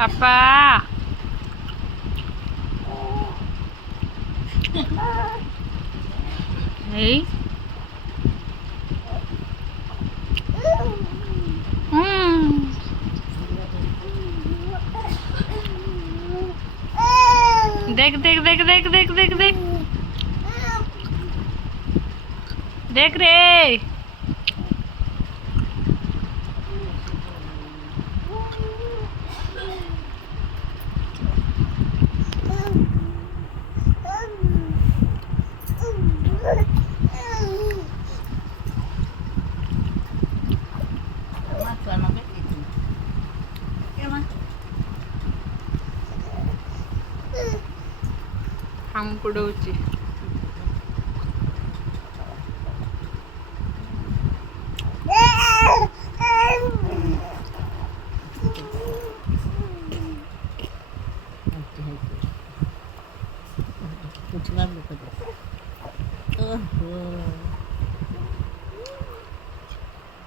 আপা এই দেখ দেখ দেখ দেখ দেখ দেখ দেখ দেখ রে হাঁকুড়ৌছি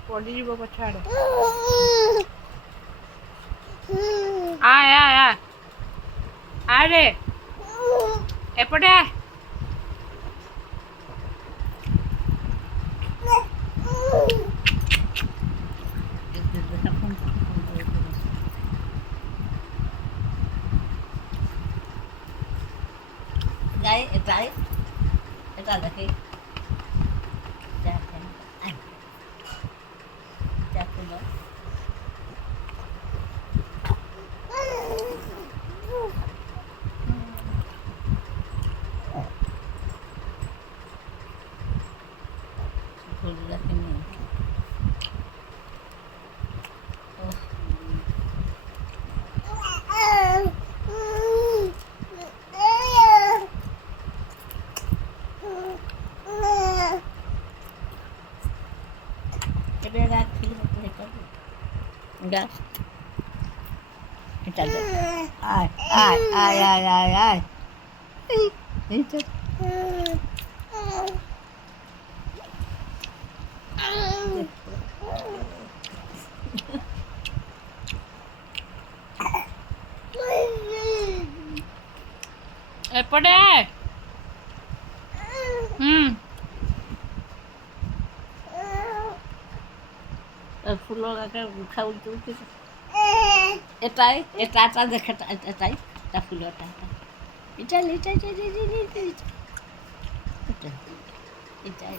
পড়িব ছাড় আয় আয় আয় আরে এপটে আয় এটা দেখি আয় আয় আয় আয় আয় আয় এইটা এপটে আয় ফুল গাকে খাওয়া উঠতে এটাই এটা দেখে এটাই এটা ফুলটা এটা এটা এটা এটা এটা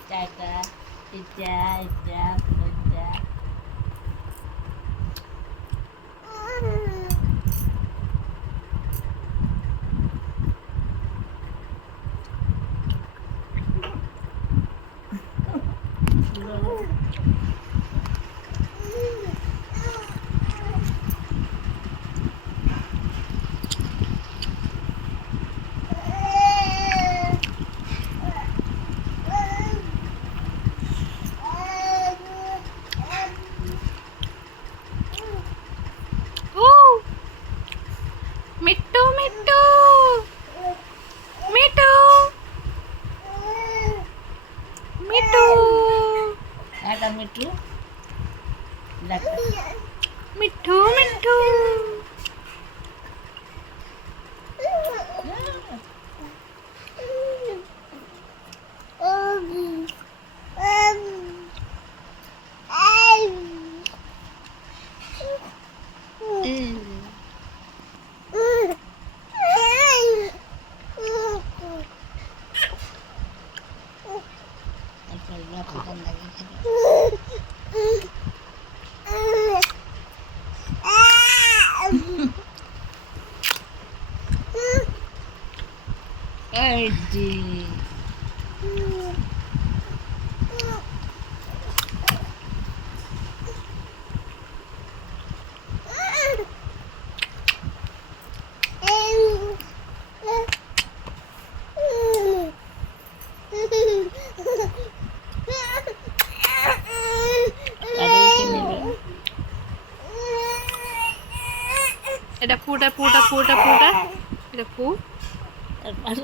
এটা এটা এটা এটা ফুলটা মিট্টু মিট্টু মিট্টু মিট্টু এটা মিঠু মিঠু মিঠু এটা ফুটা ফুটা ফুটা ফুটা এটা ফু আর পাশে